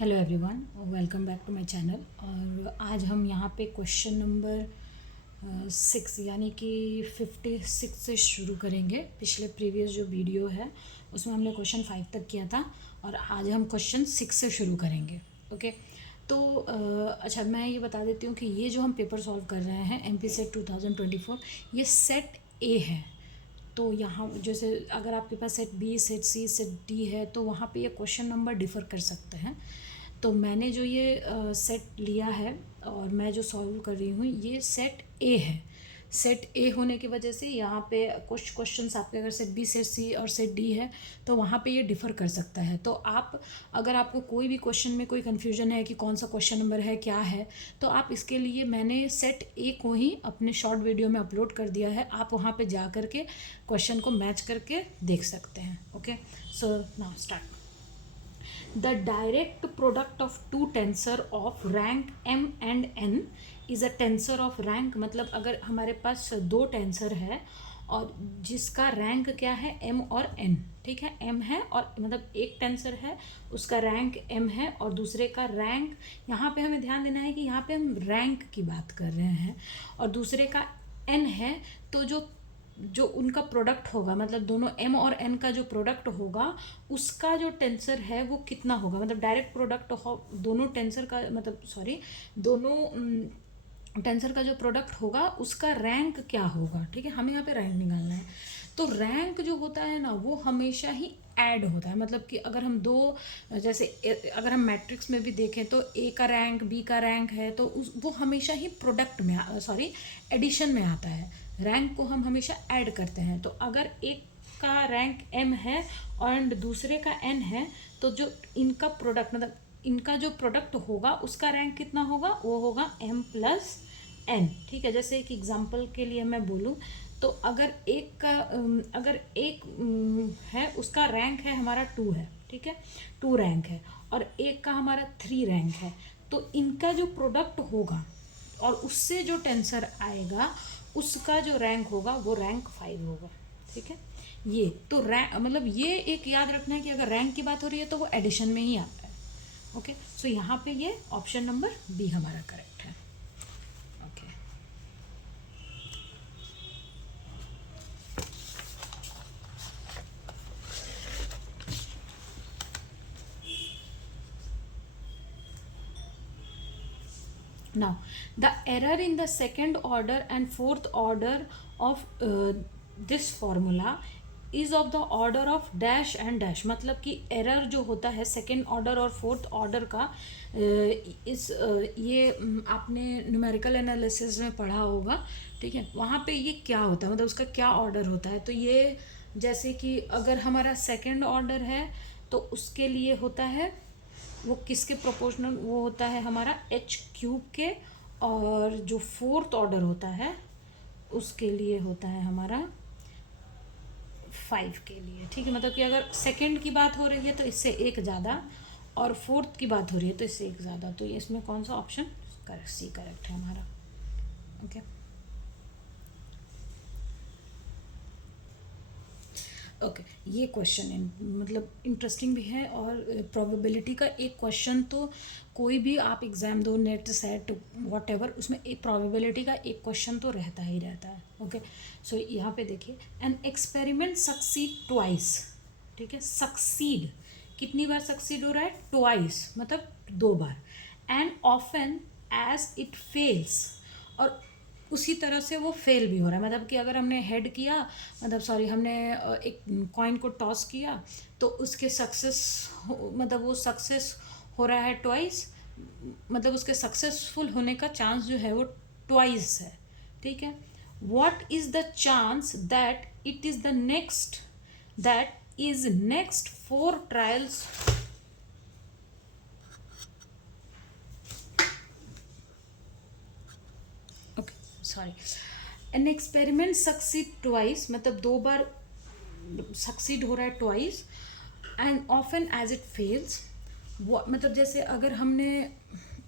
Hello everyone, welcome back to my channel. और आज हम यहाँ पे क्वेश्चन नंबर 6 यानी कि 56 से शुरू करेंगे। पिछले प्रीवियस जो वीडियो है उसमें हमने क्वेश्चन 5 तक किया था और आज हम क्वेश्चन 6 से शुरू करेंगे। ओके, तो अच्छा मैं ये बता देती हूँ कि ये जो हम पेपर सॉल्व कर रहे हैं एमपी सेट 2024 ये सेट ए है। तो यहाँ जैसे अगर आपके पास सेट बी, सेट सी, सेट डी है तो वहाँ पे ये क्वेश्चन नंबर डिफ़र कर सकते हैं। तो मैंने जो ये सेट लिया है और मैं जो सॉल्व कर रही हूँ ये सेट ए है। सेट ए होने की वजह से यहाँ पे कुछ क्वेश्चंस आपके अगर सेट बी, सेट सी और सेट डी है तो वहाँ पे ये डिफ़र कर सकता है। तो आप अगर आपको कोई भी क्वेश्चन में कोई कन्फ्यूजन है कि कौन सा क्वेश्चन नंबर है क्या है, तो आप इसके लिए मैंने सेट ए को ही अपने शॉर्ट वीडियो में अपलोड कर दिया है। आप वहाँ पे जा कर के क्वेश्चन को मैच करके देख सकते हैं। Okay, so now start. The direct product of two tensor of rank m and n is a tensor of rank। मतलब अगर हमारे पास दो टेंसर है और जिसका रैंक क्या है m और n, ठीक है, m है और मतलब एक टेंसर है उसका रैंक m है और दूसरे का रैंक, यहाँ पे हमें ध्यान देना है कि यहाँ पे हम रैंक की बात कर रहे हैं और दूसरे का n है। तो जो उनका प्रोडक्ट होगा मतलब दोनों m और n का जो प्रोडक्ट होगा उसका जो टेंसर है वो कितना होगा। मतलब डायरेक्ट प्रोडक्ट दोनों टेंसर का मतलब दोनों टेंसर का जो प्रोडक्ट होगा उसका रैंक क्या होगा। ठीक है, हमें यहाँ पे रैंक निकालना है। तो रैंक जो होता है ना वो हमेशा ही ऐड होता है। मतलब कि अगर हम दो जैसे अगर हम मैट्रिक्स में भी देखें तो ए का रैंक बी का रैंक है तो वो हमेशा ही प्रोडक्ट में एडिशन में आता है। रैंक को हम हमेशा ऐड करते हैं। तो अगर एक का रैंक m है और दूसरे का n है तो जो इनका प्रोडक्ट मतलब इनका जो प्रोडक्ट होगा उसका रैंक कितना होगा, वो होगा m प्लस n। ठीक है, जैसे एक एग्जांपल के लिए मैं बोलूँ तो अगर एक है उसका रैंक है हमारा 2 है, ठीक है, 2 रैंक है और एक का हमारा 3 रैंक है। तो इनका जो प्रोडक्ट होगा और उससे जो टेंसर आएगा उसका जो रैंक होगा वो रैंक 5 होगा। ठीक है, ये तो रैंक मतलब ये एक याद रखना है कि अगर रैंक की बात हो रही है तो वो एडिशन में ही आता है। ओके, सो यहाँ पे ये ऑप्शन नंबर बी हमारा करेक्ट है। Okay, now the error in the second order and fourth order of this formula is of the order of dash and dash. मतलब कि एरर जो होता है सेकेंड ऑर्डर और फोर्थ ऑर्डर का ये आपने न्यूमेरिकल एनालिसिस में पढ़ा होगा। ठीक है, वहाँ पे ये क्या होता है मतलब उसका क्या ऑर्डर होता है। तो ये जैसे कि अगर हमारा सेकेंड ऑर्डर है तो उसके लिए होता है वो किसके प्रोपोर्शनल, वो होता है हमारा h³ के। और जो फोर्थ ऑर्डर होता है उसके लिए होता है हमारा 5 के लिए। ठीक है, मतलब कि अगर सेकंड की बात हो रही है तो इससे एक ज़्यादा और फोर्थ की बात हो रही है तो इससे एक ज़्यादा। तो ये इसमें कौन सा ऑप्शन सी करेक्ट है हमारा। ओके, ओके, ये क्वेश्चन मतलब इंटरेस्टिंग भी है और प्रोबेबिलिटी का एक क्वेश्चन तो कोई भी आप एग्ज़ाम दो, नेट सेट वॉट एवर, उसमें एक प्रोबेबिलिटी का एक क्वेश्चन तो रहता ही रहता है। ओके, सो यहाँ पे देखिए एन एक्सपेरिमेंट सक्सीड ट्वाइस। ठीक है, सक्सीड कितनी बार सक्सीड हो रहा है, ट्वाइस मतलब 2 बार। And often as it fails, और उसी तरह से वो फेल भी हो रहा है। मतलब कि अगर हमने हेड किया मतलब हमने एक कॉइन को टॉस किया तो उसके सक्सेस मतलब वो सक्सेस हो रहा है ट्वाइस, मतलब उसके सक्सेसफुल होने का चांस जो है वो ट्वाइस है। ठीक है, what is the chance that it is the next 4 trials. Sorry, an experiment succeed twice मतलब 2 बार सक्सीड हो रहा है twice. And often as it fails, वो मतलब जैसे अगर हमने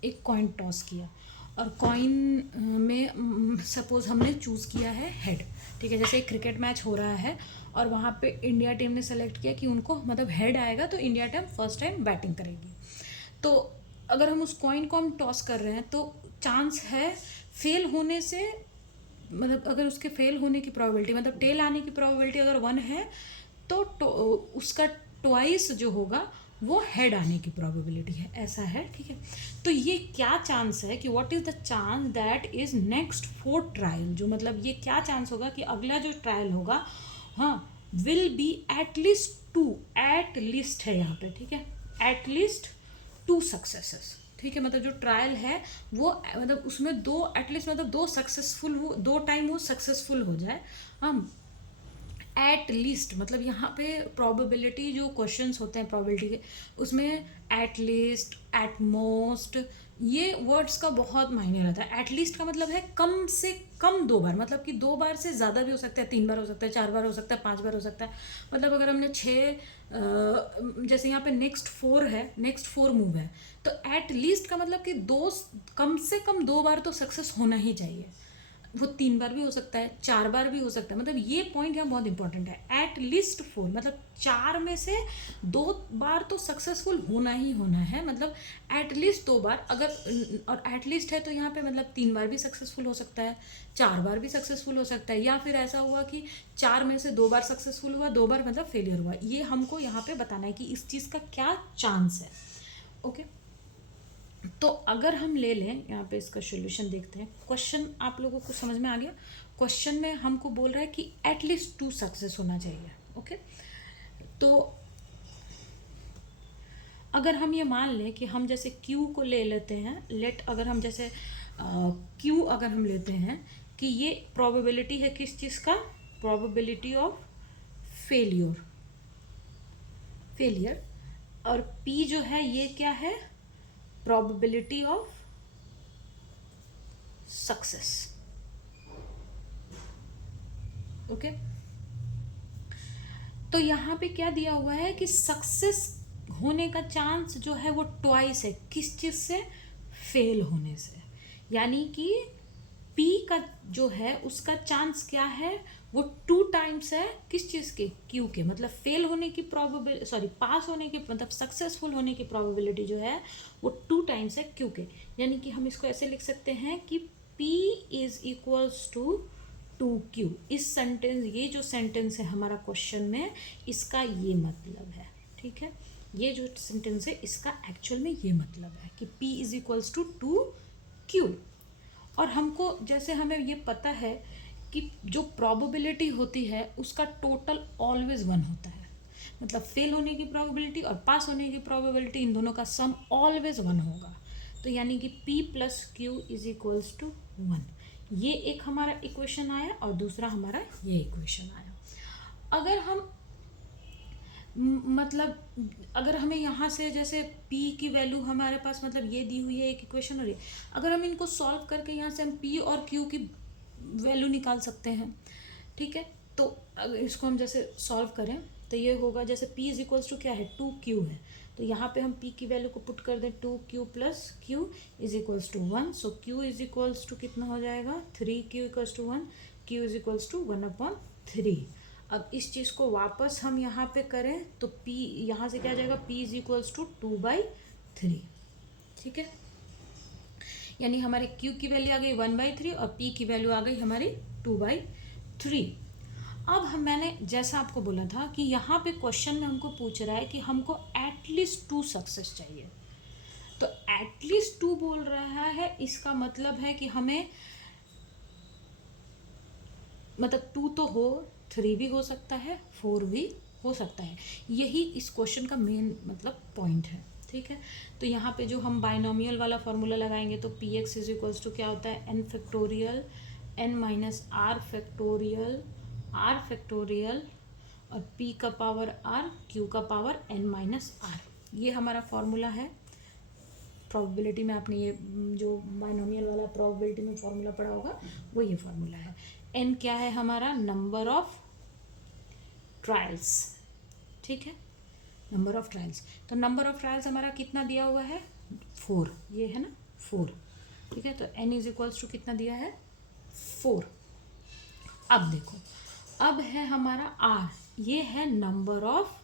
एक कॉइन टॉस किया और कॉइन में सपोज हमने चूज़ किया है हेड। ठीक है, जैसे एक क्रिकेट मैच हो रहा है और वहाँ पे इंडिया टीम ने सेलेक्ट किया कि उनको मतलब हेड आएगा तो India team first time batting करेगी। तो अगर हम उस कॉइन को हम टॉस कर रहे हैं तो चांस है फेल होने से, मतलब अगर उसके फेल होने की प्रोबेबिलिटी, मतलब टेल आने की प्रोबेबिलिटी अगर 1 है तो उसका ट्वाइस जो होगा वो हेड आने की प्रोबेबिलिटी है, ऐसा है। ठीक है, तो ये क्या चांस है कि what is the chance that is next 4 trial, जो मतलब ये क्या चांस होगा कि अगला जो ट्रायल होगा, हाँ, will be at least 2, at least है यहाँ पे, ठीक है, एट लीस्ट 2 सक्सेसेस। ठीक है, मतलब जो ट्रायल है वो मतलब उसमें 2 एटलीस्ट, मतलब 2 सक्सेसफुल, वो 2 टाइम वो सक्सेसफुल हो जाए। हम एट लीस्ट, मतलब यहाँ पे प्रोबेबिलिटी जो क्वेश्चंस होते हैं प्रोबेबिलिटी के, उसमें एट लीस्ट, एट मोस्ट, ये वर्ड्स का बहुत मायने रहता है। एटलीस्ट का मतलब है कम से कम 2 बार, मतलब कि 2 बार से ज़्यादा भी हो सकता है, 3 बार हो सकता है, 4 बार हो सकता है, 5 बार हो सकता है। मतलब अगर हमने 6 जैसे यहाँ पे नेक्स्ट 4 है, नेक्स्ट 4 मूव है, तो एट लीस्ट का मतलब कि 2, कम से कम 2 बार तो सक्सेस होना ही चाहिए। वो 3 बार भी हो सकता है, 4 बार भी हो सकता है, मतलब ये पॉइंट यहाँ बहुत इंपॉर्टेंट है। एट लीस्ट 4 मतलब 4 में से 2 बार तो सक्सेसफुल होना ही होना है, मतलब एट लीस्ट 2 बार अगर, और एट लीस्ट है तो यहाँ पे मतलब 3 बार भी सक्सेसफुल हो सकता है, 4 बार भी सक्सेसफुल हो सकता है, या फिर ऐसा हुआ कि 4 में से 2 बार सक्सेसफुल हुआ, 2 बार मतलब फेलियर हुआ। ये हमको यहाँ पे बताना है कि इस चीज़ का क्या चांस है। ओके, तो अगर हम ले लें यहाँ पे, इसका सॉल्यूशन देखते हैं। क्वेश्चन आप लोगों को समझ में आ गया? क्वेश्चन में हमको बोल रहा है कि एटलीस्ट 2 सक्सेस होना चाहिए। ओके, तो अगर हम ये मान लें कि हम जैसे Q को ले लेते हैं, अगर हम जैसे Q अगर हम लेते हैं कि ये प्रोबेबिलिटी है किस चीज़ का, प्रोबेबिलिटी ऑफ फेलियर, और P जो है ये क्या है, प्रोबेबिलिटी ऑफ सक्सेस। ओके, तो यहाँ पे क्या दिया हुआ है कि सक्सेस होने का चांस जो है वो ट्वाइस है, किस चीज़ से, फेल होने से। यानी कि P का जो है उसका चांस क्या है, वो 2 टाइम्स है किस चीज़ के, Q के, मतलब फेल होने की प्रोबेबिलिटी, सॉरी पास होने की, मतलब सक्सेसफुल होने की प्रोबेबिलिटी जो है वो 2 टाइम्स है Q के। यानी कि हम इसको ऐसे लिख सकते हैं कि P is equals to 2Q। इस सेंटेंस, ये जो सेंटेंस है हमारा क्वेश्चन में, इसका ये मतलब है। ठीक है, ये जो सेंटेंस है इसका एक्चुअल में ये मतलब है कि P is equals to 2Q। और हमको जैसे हमें ये पता है कि जो प्रोबेबिलिटी होती है उसका टोटल ऑलवेज 1 होता है, मतलब फेल होने की प्रोबेबिलिटी और पास होने की प्रोबेबिलिटी, इन दोनों का सम ऑलवेज 1 होगा। तो यानी कि P plus Q is equals to 1। ये एक हमारा इक्वेशन आया और दूसरा हमारा ये इक्वेशन आया। अगर हम मतलब अगर हमें यहाँ से जैसे P की वैल्यू हमारे पास, मतलब ये दी हुई है एक इक्वेशन, और ये अगर हम इनको सॉल्व करके यहाँ से हम P और Q की वैल्यू निकाल सकते हैं। ठीक है, तो अगर इसको हम जैसे सॉल्व करें तो ये होगा, जैसे P इज इक्वल्स टू क्या है, 2Q है, तो यहाँ पे हम P की वैल्यू को पुट कर दें, 2Q plus Q is equals to 1। So Q is equals to कितना हो जाएगा, 3Q equals to 1, Q is equals to 1/3। अब इस चीज़ को वापस हम यहाँ पे करें तो P यहाँ से क्या आ जाएगा, P इज इक्वल्स टू 2/3। ठीक है, यानी हमारे Q की वैल्यू आ गई 1/3 और P की वैल्यू आ गई हमारी 2/3। अब मैंने जैसा आपको बोला था कि यहाँ पे क्वेश्चन में हमको पूछ रहा है कि हमको एटलीस्ट 2 सक्सेस चाहिए, तो एटलीस्ट 2 बोल रहा है, इसका मतलब है कि हमें, मतलब 2 तो हो, 3 भी हो सकता है, 4 भी हो सकता है। यही इस क्वेश्चन का मेन मतलब पॉइंट है। ठीक है, तो यहाँ पे जो हम बाइनोमियल वाला फॉर्मूला लगाएंगे तो P X is equals to क्या होता है, n factorial n minus R factorial और p का पावर r, q का पावर n माइनस r। ये हमारा फॉर्मूला है प्रोबेबिलिटी में। आपने ये जो बाइनोमियल वाला प्रोबेबिलिटी में फॉर्मूला पढ़ा होगा, वो ये फॉर्मूला है। n क्या है हमारा, नंबर ऑफ ट्रायल्स। ठीक है, नंबर ऑफ ट्रायल्स, तो नंबर ऑफ ट्रायल्स हमारा कितना दिया हुआ है, 4, ये है ना 4। ठीक है, तो n इज इक्वल्स टू कितना दिया है, 4। अब देखो, अब है हमारा r, ये है नंबर ऑफ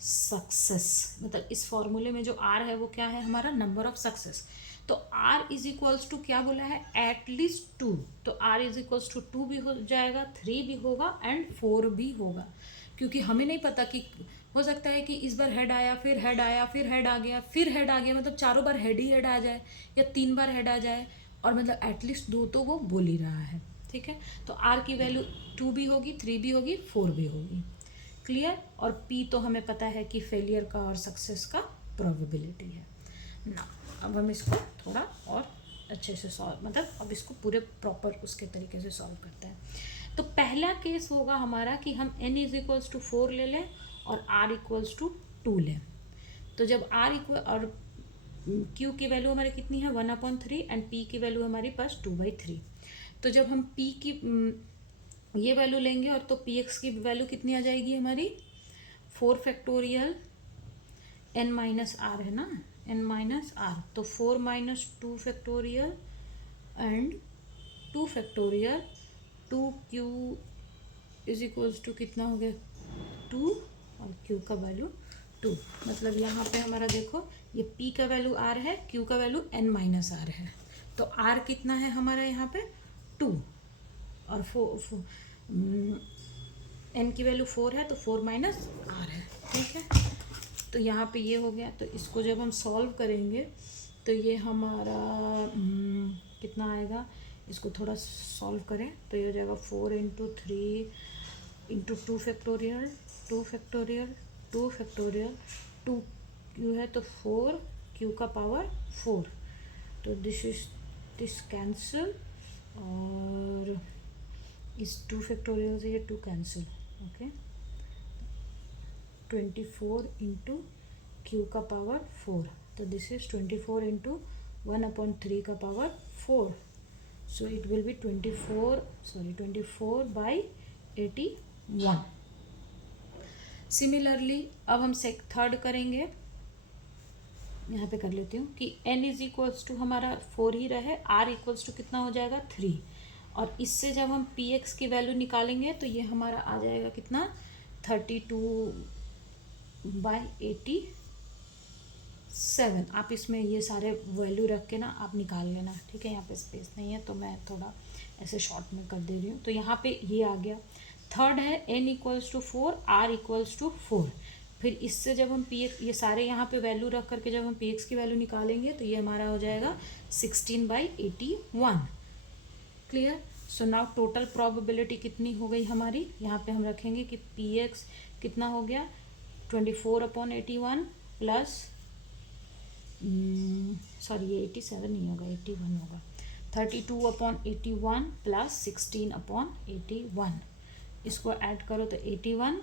सक्सेस, मतलब इस फॉर्मूले में जो आर है वो क्या है हमारा नंबर ऑफ सक्सेस। तो आर इज इक्वल्स टू क्या बोला है एटलीस्ट 2, तो आर इज इक्वल्स टू 2 भी हो जाएगा, 3 भी होगा एंड 4 भी होगा, क्योंकि हमें नहीं पता कि हो सकता है कि इस बार हेड आया, फिर हेड आया, फिर हेड आ गया, फिर हेड आ गया, मतलब चारों बार हेड ही हेड आ जाए या 3 बार हेड आ जाए, और मतलब एटलीस्ट 2 तो वो बोल ही रहा है। ठीक है, तो आर की वैल्यू 2 भी होगी, 3 भी होगी, 4 भी होगी। क्लियर। और पी तो हमें पता है कि फेलियर का और सक्सेस का प्रोबेबिलिटी है ना। अब हम इसको थोड़ा और अच्छे से सॉल्व, मतलब अब इसको पूरे प्रॉपर उसके तरीके से सॉल्व करते हैं। तो पहला केस होगा हमारा कि हम n इज इक्वल्स टू 4 ले लें और r इक्वल्स टू 2 लें। तो जब r इक्वल और q की वैल्यू हमारी कितनी है 1/3 एंड p की वैल्यू हमारी पास 2/3। तो जब हम p की ये वैल्यू लेंगे और तो px की वैल्यू कितनी आ जाएगी हमारी 4 फैक्टोरियल n माइनस आर है ना, n माइनस आर, तो 4 minus 2 factorial and 2 factorial 2q is equals to कितना हो गया 2 और q का वैल्यू 2। मतलब यहाँ पे हमारा देखो ये p का वैल्यू r है, q का वैल्यू n माइनस आर है, तो r कितना है हमारा यहाँ पे 2 और n की वैल्यू 4 है, तो 4 माइनस r है। ठीक है, तो यहाँ पे ये हो गया। तो इसको जब हम सॉल्व करेंगे तो ये हमारा कितना आएगा, इसको थोड़ा सॉल्व करें तो ये हो जाएगा 4 into 3 into 2 factorial 2 factorial 2 factorial 2 Q है तो 4 क्यू का पावर 4, तो दिस कैंसिल और इस 2 फैक्टोरियल से ये 2 कैंसिल। ओके, 24 इंटू क्यू का पावर 4, तो दिस इज 24 इंटू 1/3 का power 4, so it will be 24/81। Similarly अब हम थर्ड करेंगे, यहाँ पे कर लेती हूँ कि n इज इक्वल्स टू हमारा 4 ही रहे, r इक्वल्स टू कितना हो जाएगा 3, और इससे जब हम px की वैल्यू निकालेंगे तो ये हमारा आ जाएगा कितना 32/87। आप इसमें ये सारे वैल्यू रख के ना आप निकाल लेना। ठीक है, यहाँ पे स्पेस नहीं है तो मैं थोड़ा ऐसे शॉर्ट में कर दे रही हूँ। तो यहाँ पे ये आ गया। थर्ड है n equals to 4, r equals to 4। फिर इससे जब हम px ये सारे यहाँ पे वैल्यू रख करके जब हम px की वैल्यू निकालेंगे तो ये हमारा हो जाएगा 16/81। Clear. So now total probability कितनी हो गई हमारी, यहाँ पे हम रखेंगे कि px कितना हो गया 24/81 प्लस सॉरी ये 87 नहीं होगा 81 होगा, 32/81 प्लस 16/81। इसको ऐड करो तो 81,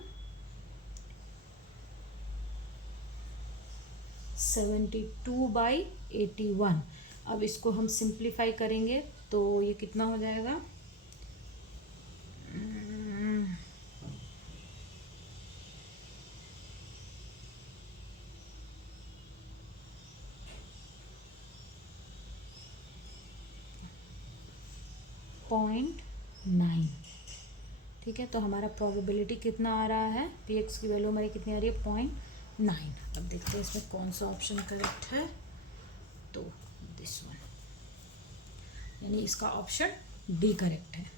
72/81। अब इसको हम सिंप्लीफाई करेंगे तो ये कितना हो जाएगा 0.9। ठीक है, तो हमारा प्रोबेबिलिटी कितना आ रहा है, px की वैल्यू हमारी कितनी आ रही है 0.9। अब देखते हैं इसमें कौन सा ऑप्शन करेक्ट है, तो दिस वन, यानी इसका ऑप्शन डी करेक्ट है।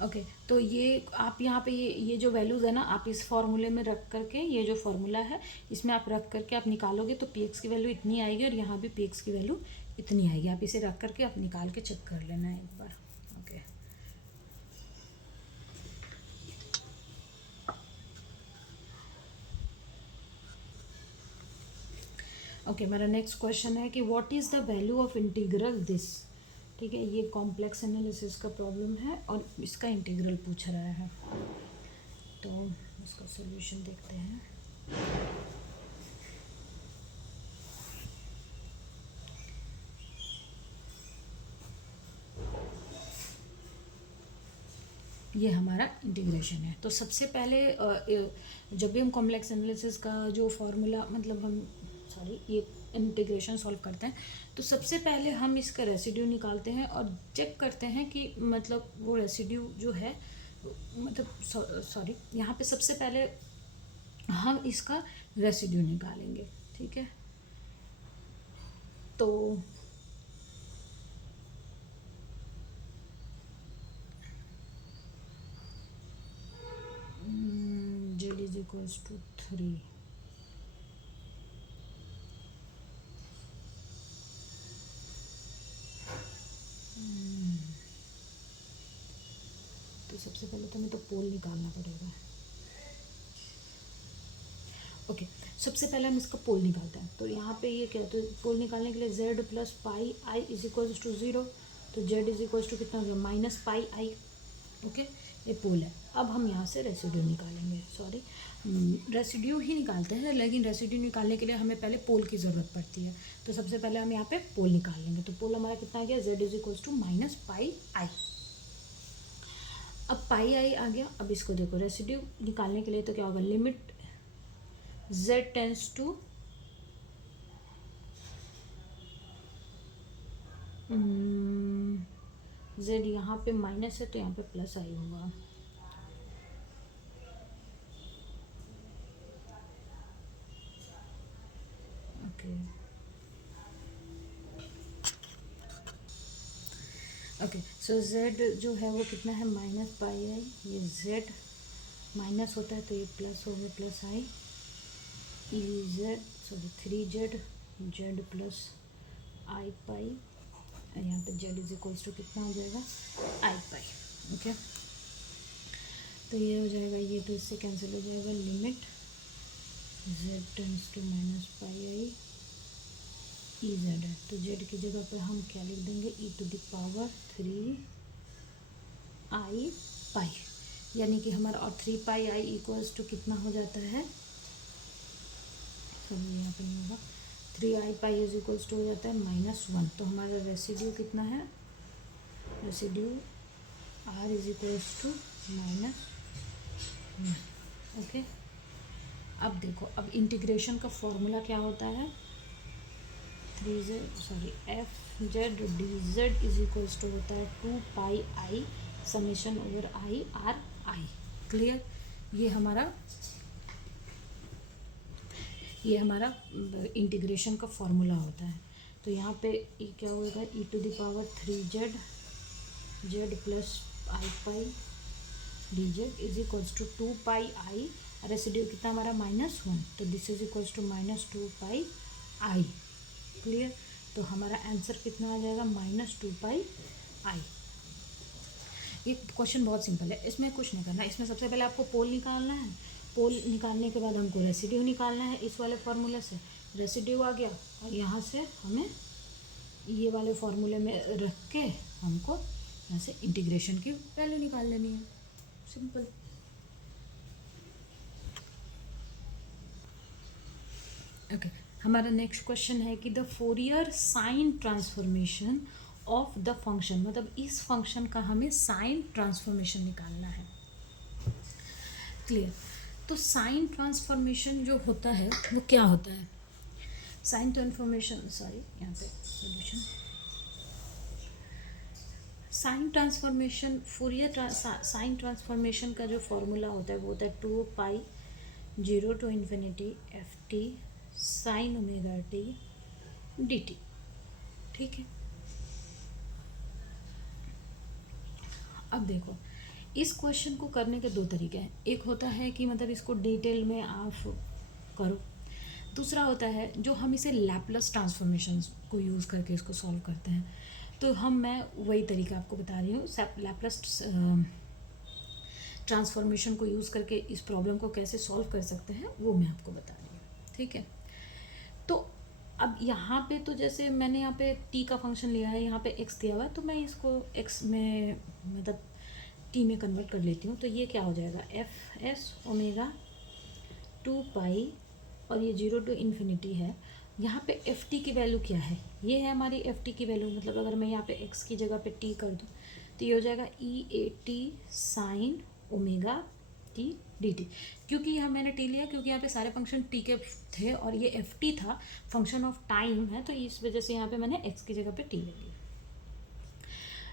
ओके तो ये आप यहाँ पे ये जो वैल्यूज़ है ना आप इस फॉर्मूले में रख करके, ये जो फॉर्मूला है इसमें आप रख करके आप निकालोगे तो px की वैल्यू इतनी आएगी और यहाँ भी px की वैल्यू इतनी आएगी। आप इसे रख करके आप निकाल के चेक कर लेना एक बार। ओके ओके मेरा नेक्स्ट क्वेश्चन है कि what is the value of integral this. ठीक है, ये कॉम्प्लेक्स एनालिसिस का प्रॉब्लम है और इसका इंटीग्रल पूछ रहा है, तो इसका सॉल्यूशन देखते हैं। ये हमारा इंटीग्रेशन है। तो सबसे पहले जब भी हम कॉम्प्लेक्स एनालिसिस का जो फॉर्मूला मतलब हम ये इंटीग्रेशन सॉल्व करते हैं तो सबसे पहले हम इसका रेसिड्यू निकालते हैं और चेक करते हैं कि मतलब वो रेसिड्यू जो है मतलब सॉरी यहाँ पे सबसे पहले हम इसका रेसिड्यू निकालेंगे। ठीक है, तो z इज इक्वल्स टू 3। तो सबसे पहले तो हमें तो पोल निकालना पड़ेगा। ओके, सबसे पहले हम इसका पोल निकालते हैं। तो यहाँ पे ये क्या, तो पोल निकालने के लिए z plus pi I is equals to 0, तो z इज इक्वल्स टू कितना हो गया माइनस पाई आई। ओके, ये पोल है। अब हम यहाँ से रेसिड्यू निकालेंगे, सॉरी रेसिड्यू ही निकालते हैं, लेकिन रेसिड्यू निकालने के लिए हमें पहले पोल की ज़रूरत पड़ती है। तो सबसे पहले हम यहाँ पे पोल निकाल लेंगे। तो पोल हमारा कितना आ गया, z is equals to minus pi i. अब पाई आई आ गया। अब इसको देखो, रेसिड्यू निकालने के लिए तो क्या होगा, limit z tends to z, यहाँ पे माइनस है तो यहाँ पे प्लस आई होगा। ओके ओके, सो z जो है वो कितना है माइनस पाई आई। ये z माइनस होता है तो ये प्लस हो गया, plus i E z sorry 3z z plus I pi, यहाँ पे z इज इक्वल्स टू कितना हो जाएगा आई पाई। ओके, तो ये हो जाएगा, ये तो इससे कैंसिल हो जाएगा, limit z tends to minus pi I E Z है। तो z की जगह पे हम क्या लिख देंगे, e to the power 3 I पाई, यानी कि हमारा, और 3 पाई आई इक्वल्स टू कितना हो जाता है, यहाँ पे नहीं होगा, 3 I pi is equals to हो जाता है -1। तो हमारा रेसिड्यू कितना है, residue r is equals to -1। Okay, अब देखो, अब इंटीग्रेशन का फॉर्मूला क्या होता है, 3z sorry f z d Z is equals to होता है 2 pi i summation over i r i. Clear, ये हमारा इंटीग्रेशन का फॉर्मूला होता है। तो यहाँ पे क्या होगा, e to the power 3z z plus I pi D Z is equals to 2 pi I, residue कितना हमारा -1, तो this is equals to -2 pi I. Clear, तो हमारा आंसर कितना आ जाएगा -2 पाई आई। ये क्वेश्चन बहुत सिंपल है, इसमें कुछ नहीं करना। इसमें सबसे पहले आपको पोल निकालना है, पोल निकालने के बाद हमको रेसिड्यू निकालना है। इस वाले फार्मूले से रेसिड्यू आ गया और यहाँ से हमें ये वाले फार्मूले में रख के हमको यहाँ से इंटीग्रेशन की वैल्यू निकाल लेनी है, सिंपल। ओके, हमारा नेक्स्ट क्वेश्चन है कि the Fourier sine transformation of the function, मतलब इस फंक्शन का हमें साइन ट्रांसफॉर्मेशन निकालना है। क्लियर, तो साइन ट्रांसफॉर्मेशन जो होता है वो क्या होता है, साइन ट्रांसफॉर्मेशन, सॉरी यहाँ पे solution, sine transformation, Fourier sine transformation का जो फॉर्मूला होता है वो होता है 2 pi 0 to infinity F T sine omega T D T. ठीक है, अब देखो, इस क्वेश्चन को करने के दो तरीके हैं। एक होता है कि मतलब इसको डिटेल में आप करो, दूसरा होता है जो हम इसे लैपलेस ट्रांसफॉर्मेशन को यूज़ करके इसको सॉल्व करते हैं। तो मैं वही तरीका आपको बता रही हूँ, लैपलेस ट्रांसफॉर्मेशन को यूज़ करके इस प्रॉब्लम को कैसे सॉल्व कर सकते हैं वो मैं आपको बता रही हूँ। ठीक है, तो अब यहाँ पे तो जैसे मैंने यहाँ पे t का फंक्शन लिया है, यहाँ पे x दिया हुआ है, तो मैं इसको x में मतलब t में कन्वर्ट कर लेती हूँ। तो ये क्या हो जाएगा, एफ एस ओमेगा 2 पाई, और ये 0 टू इन्फिनिटी है। यहाँ पे एफ टी की वैल्यू क्या है, ये है हमारी एफ टी की वैल्यू, मतलब अगर मैं यहाँ पे x की जगह पे t कर दूँ तो ये हो जाएगा e a T sine omega T D t. क्योंकि यहाँ मैंने टी लिया क्योंकि यहाँ पे सारे फंक्शन टी के थे और ये एफ टी था, फंक्शन ऑफ टाइम है, तो इस वजह से यहाँ पे मैंने एक्स की जगह पे टी ले लिया।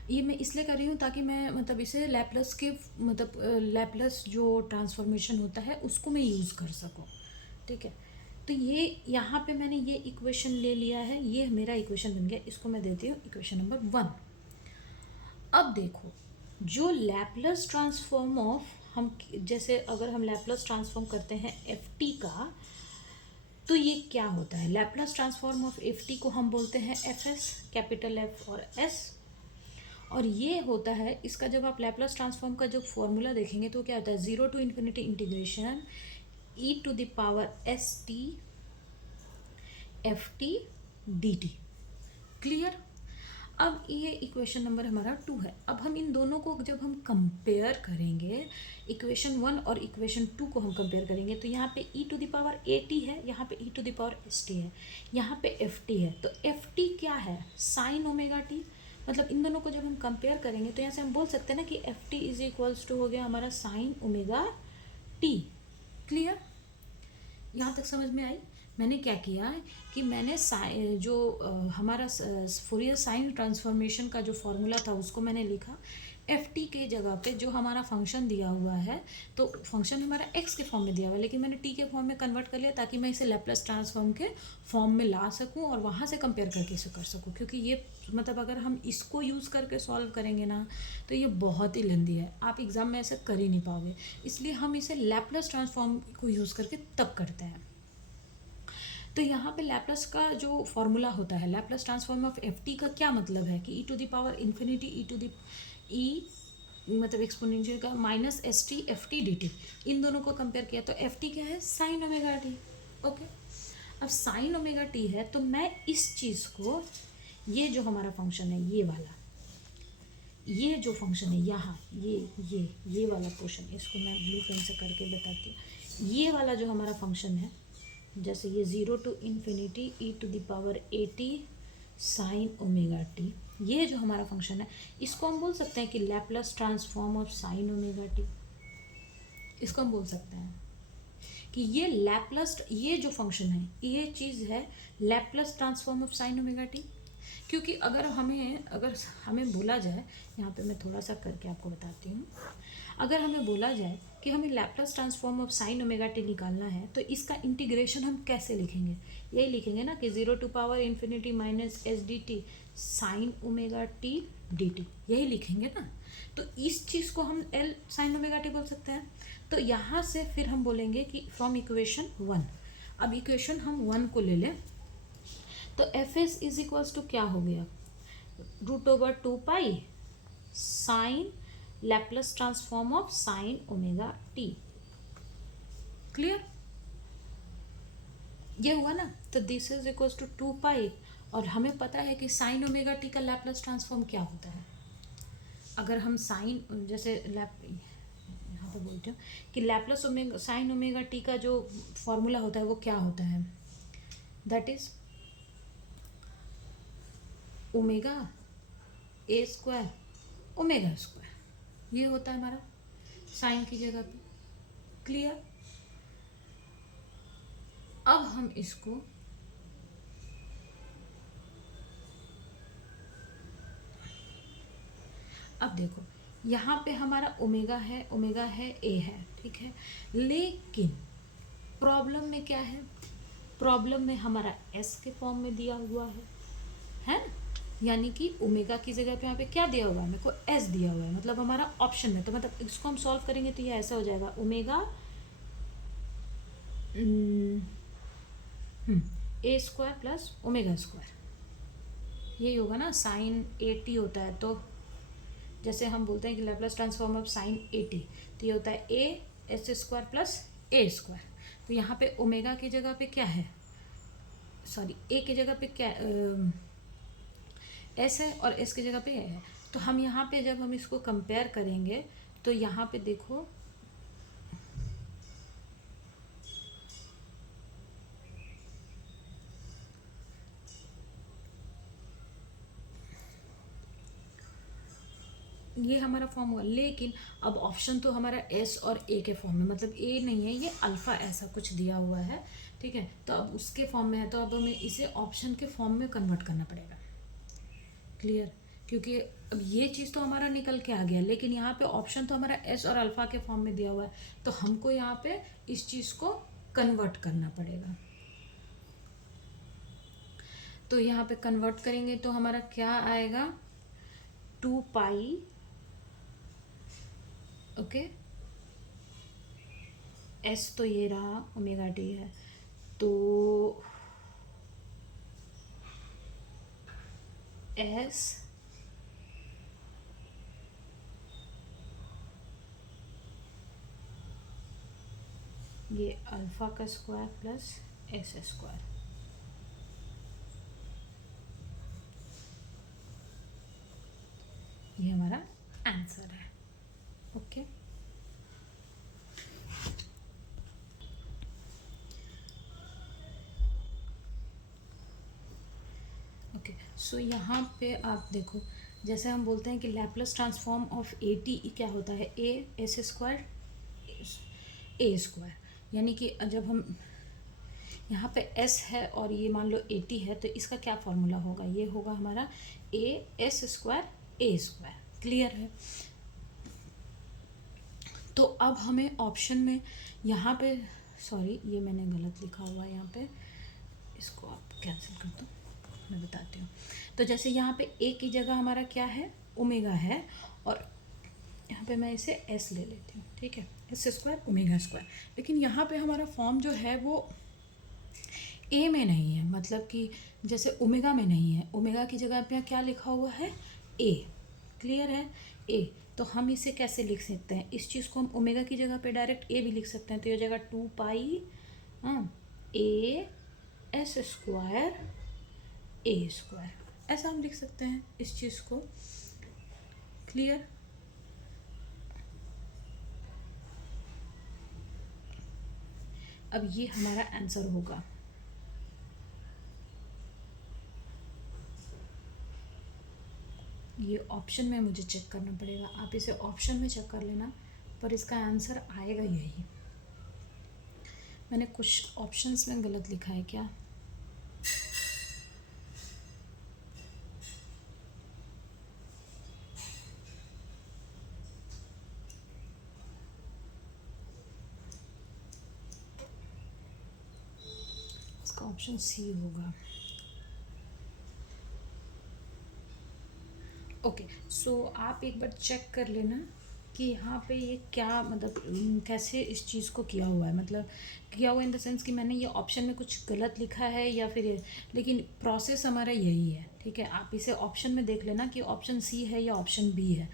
ये मैं इसलिए कर रही हूँ ताकि मैं मतलब इसे लैपलस के मतलब लैपलस जो ट्रांसफॉर्मेशन होता है उसको मैं यूज़ कर सकूँ, ठीक है। तो ये यहाँ पे मैंने ये इक्वेशन ले लिया है, ये मेरा इक्वेशन बन गया, इसको मैं देती हूँ इक्वेशन नंबर 1। अब देखो, जो लैपलस ट्रांसफॉर्म ऑफ हम जैसे अगर हम लैपलस ट्रांसफॉर्म करते हैं एफ टी का, तो ये क्या होता है? Laplace transform of f T को हम बोलते हैं एफ एस, कैपिटल एफ और एस। और ये होता है इसका, जब आप लैपलस ट्रांसफॉर्म का जो फॉर्मूला देखेंगे तो क्या होता है, 0 to infinity integration e to the power S t f t D T. Clear? अब ये इक्वेशन नंबर हमारा 2 है। अब हम इन दोनों को जब हम कंपेयर करेंगे, इक्वेशन 1 और इक्वेशन 2 को हम कंपेयर करेंगे, तो यहाँ पे e to the power A T है, यहाँ पे e to the power S T है, यहाँ पे एफ टी है। तो एफ टी क्या है? Sine omega T. मतलब इन दोनों को जब हम कंपेयर करेंगे तो यहाँ से हम बोल सकते हैं ना कि F T is equals to हो गया हमारा साइन ओमेगा टी। क्लियर? यहाँ तक समझ में आई? मैंने क्या किया कि मैंने जो हमारा फूरियर साइन ट्रांसफॉर्मेशन का जो फॉर्मूला था उसको मैंने लिखा, एफ टी के जगह पे जो हमारा फंक्शन दिया हुआ है, तो फंक्शन हमारा एक्स के फॉर्म में दिया हुआ है, लेकिन मैंने टी के फॉर्म में कन्वर्ट कर लिया ताकि मैं इसे लैपलस ट्रांसफॉर्म के फॉर्म में ला सकूं और वहाँ से कंपेयर करके इसे कर सकूं। क्योंकि ये मतलब अगर हम इसको यूज़ करके सॉल्व करेंगे ना तो ये बहुत ही लेंदी है, आप एग्ज़ाम में ऐसे कर ही नहीं पाओगे। इसलिए हम इसे लैपलस ट्रांसफॉर्म को यूज़ करके तब करते हैं। तो यहाँ पे लैपलस का जो फॉर्मूला होता है, Laplace transform of f t का क्या मतलब है कि e to the power infinity E to the मतलब एक्सपोनेंशियल का minus s t f t D t, इन दोनों को कंपेयर किया तो एफ टी क्या है? Sine omega t. ओके, अब साइन ओमेगा टी है तो मैं इस चीज़ को, ये जो हमारा फंक्शन है ये वाला, ये जो फंक्शन है यहाँ ये वाला पोर्शन, इसको मैं ब्लू पेन से करके बताती हूँ। ये वाला जो हमारा फंक्शन है, जैसे ये 0 to infinity E to the power A T sine omega T, ये जो हमारा फंक्शन है इसको हम बोल सकते हैं कि Laplace transform of sine omega T. इसको हम बोल सकते हैं कि ये लैपलस, ये जो फंक्शन है ये चीज़ है Laplace transform of sine omega T. क्योंकि अगर हमें बोला जाए, यहाँ पे मैं थोड़ा सा करके आपको बताती हूँ, अगर हमें बोला जाए कि हमें Laplace transform of sine omega T निकालना है तो इसका इंटीग्रेशन हम कैसे लिखेंगे? यही लिखेंगे ना कि 0 to power infinity minus s d t sine omega T D t, यही लिखेंगे ना। तो इस चीज़ को हम एल साइन ओमेगा टी बोल सकते हैं। तो यहाँ से फिर हम बोलेंगे कि फ्रॉम इक्वेशन 1, अब इक्वेशन हम 1 को ले लें तो f s is equals to क्या हो गया? √2 pi sine Laplace transform of sine omega t. Clear? ये हुआ ना, तो this is equals to 2 pi, और हमें पता है कि साइन ओमेगा टी का लैपलस ट्रांसफॉर्म क्या होता है। अगर हम साइन जैसे यहाँ पे बोलते हूँ कि Laplace omega sine omega t का जो फॉर्मूला होता है वो क्या होता है, that is omega A square omega square, ये होता है हमारा साइन की जगह पे। क्लियर? अब हम इसको अब देखो, यहाँ पे हमारा ओमेगा है ए है, ठीक है, लेकिन प्रॉब्लम में क्या है? प्रॉब्लम में हमारा एस के फॉर्म में दिया हुआ है ना, यानी कि ओमेगा की जगह पे यहाँ पे क्या दिया हुआ है? मेरे को एस दिया हुआ है, मतलब हमारा ऑप्शन में। तो मतलब इसको हम सॉल्व करेंगे तो ये ऐसा हो जाएगा, omega A square plus omega square, यही होगा ना। साइन ए टी होता है, तो जैसे हम बोलते हैं कि Laplace transform of sign a t, तो ये होता है ए एस स्क्वायर प्लस ए स्क्वायर। तो यहाँ पे ओमेगा की जगह पे क्या है, सॉरी ए की जगह पे क्या एस है और एस की जगह पे ए है। तो हम यहाँ पे जब हम इसको कंपेयर करेंगे तो यहाँ पे देखो, ये हमारा फॉर्म हुआ, लेकिन अब ऑप्शन तो हमारा एस और ए के फॉर्म में, मतलब ए नहीं है, ये अल्फ़ा ऐसा कुछ दिया हुआ है, ठीक है। तो अब उसके फॉर्म में है, तो अब हमें इसे ऑप्शन के फॉर्म में कन्वर्ट करना पड़ेगा। क्लियर? क्योंकि अब ये चीज़ तो हमारा निकल के आ गया, लेकिन यहाँ पे ऑप्शन तो हमारा एस और अल्फ़ा के फॉर्म में दिया हुआ है, तो हमको यहाँ पे इस चीज़ को कन्वर्ट करना पड़ेगा। तो यहाँ पे कन्वर्ट करेंगे तो हमारा क्या आएगा, 2 पाई, ओके, एस तो ये रहा, ओमेगा टी है, तो एस ये अल्फ़ा का स्क्वायर प्लस एस स्क्वायर, ये हमारा आंसर है। Okay, okay. सो यहाँ पे आप देखो, जैसे हम बोलते हैं कि Laplace transform of A T क्या होता है, ए एस स्क्वायर ए स्क्वायर, यानी कि जब हम यहाँ पे s है और ये मान लो 80 है, तो इसका क्या फॉर्मूला होगा, ये होगा हमारा ए s square a square. Clear है? तो अब हमें ऑप्शन में यहाँ पे, सॉरी ये मैंने गलत लिखा हुआ है, यहाँ पे इसको आप कैंसिल कर दो, मैं बताती हूँ। तो जैसे यहाँ पे ए की जगह हमारा क्या है, ओमेगा है, और यहाँ पे मैं इसे एस ले लेती हूँ, ठीक है, एस स्क्वायर ओमेगा स्क्वायर। लेकिन यहाँ पे हमारा फॉर्म जो है वो ए में नहीं है, मतलब कि जैसे ओमेगा में नहीं है, ओमेगा की जगह पे क्या लिखा हुआ है, ए। क्लियर है? ए। तो हम इसे कैसे लिख सकते हैं, इस चीज़ को हम ओमेगा की जगह पे डायरेक्ट ए भी लिख सकते हैं, तो ये जगह 2 pi a s square a square, ऐसा हम लिख सकते हैं इस चीज़ को। क्लियर? अब ये हमारा आंसर होगा। ये ऑप्शन में मुझे चेक करना पड़ेगा, आप इसे ऑप्शन में चेक कर लेना, पर इसका आंसर आएगा यही। मैंने कुछ ऑप्शंस में गलत लिखा है क्या? इसका ऑप्शन सी होगा। ओके, सो आप एक बार चेक कर लेना कि यहाँ पे ये क्या, मतलब कैसे इस चीज़ को किया हुआ है, मतलब किया हुआ इन द सेंस कि मैंने ये ऑप्शन में कुछ गलत लिखा है या फिर ये, लेकिन प्रोसेस हमारा यही है, ठीक है। आप इसे ऑप्शन में देख लेना कि ऑप्शन सी है या ऑप्शन बी है,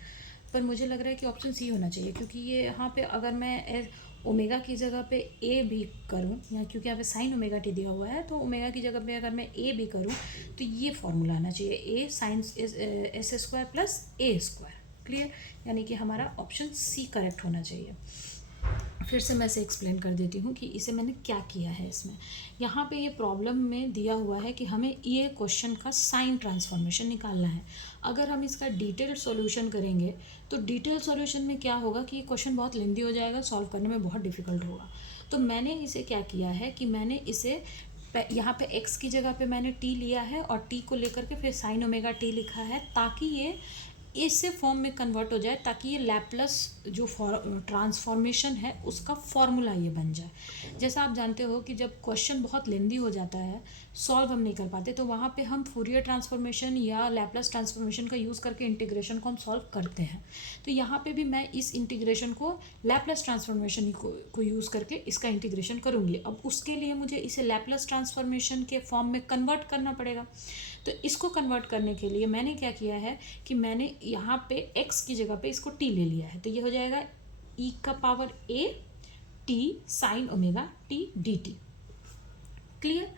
पर मुझे लग रहा है कि ऑप्शन सी होना चाहिए, क्योंकि ये यहाँ पे अगर मैं ओमेगा की जगह पे ए भी करूँ, या क्योंकि यहाँ पे साइन ओमेगा टी दिया हुआ है, तो ओमेगा की जगह पे अगर मैं ए भी करूँ तो ये फॉर्मूला आना चाहिए, ए साइन एस स्क्वायर प्लस ए स्क्वायर। क्लियर? यानी कि हमारा ऑप्शन सी करेक्ट होना चाहिए। फिर से मैं इसे एक्सप्लेन कर देती हूँ कि इसे मैंने क्या किया है। इसमें यहाँ पे ये प्रॉब्लम में दिया हुआ है कि हमें ये क्वेश्चन का साइन ट्रांसफॉर्मेशन निकालना है। अगर हम इसका डिटेल्ड सॉल्यूशन करेंगे तो डिटेल सॉल्यूशन में क्या होगा कि ये क्वेश्चन बहुत लेंदी हो जाएगा, सॉल्व करने में बहुत डिफिकल्ट होगा। तो मैंने इसे क्या किया है कि मैंने इसे यहाँ पे x की जगह पे मैंने t लिया है और t को लेकर के फिर साइन ओमेगा t लिखा है, ताकि ये इससे फॉर्म में कन्वर्ट हो जाए, ताकि ये लैप्लस जो ट्रांसफॉर्मेशन है उसका फॉर्मूला ये बन जाए। जैसा आप जानते हो कि जब क्वेश्चन बहुत लेंदी हो जाता है, सॉल्व हम नहीं कर पाते, तो वहाँ पे हम फूरियर ट्रांसफॉर्मेशन या लैप्लस ट्रांसफॉर्मेशन का यूज़ करके इंटीग्रेशन को हम सॉल्व करते हैं। तो यहाँ पे भी मैं इस इंटीग्रेशन को लैप्लस ट्रांसफॉर्मेशन को यूज़ करके इसका इंटीग्रेशन करूँगी। अब उसके लिए मुझे इसे लैप्लस ट्रांसफॉर्मेशन के फॉर्म में कन्वर्ट करना पड़ेगा। तो इसको कन्वर्ट करने के लिए मैंने क्या किया है कि मैंने यहाँ पे x की जगह पे इसको t ले लिया है, तो ये हो जाएगा e का power a t sine omega t dt। Clear?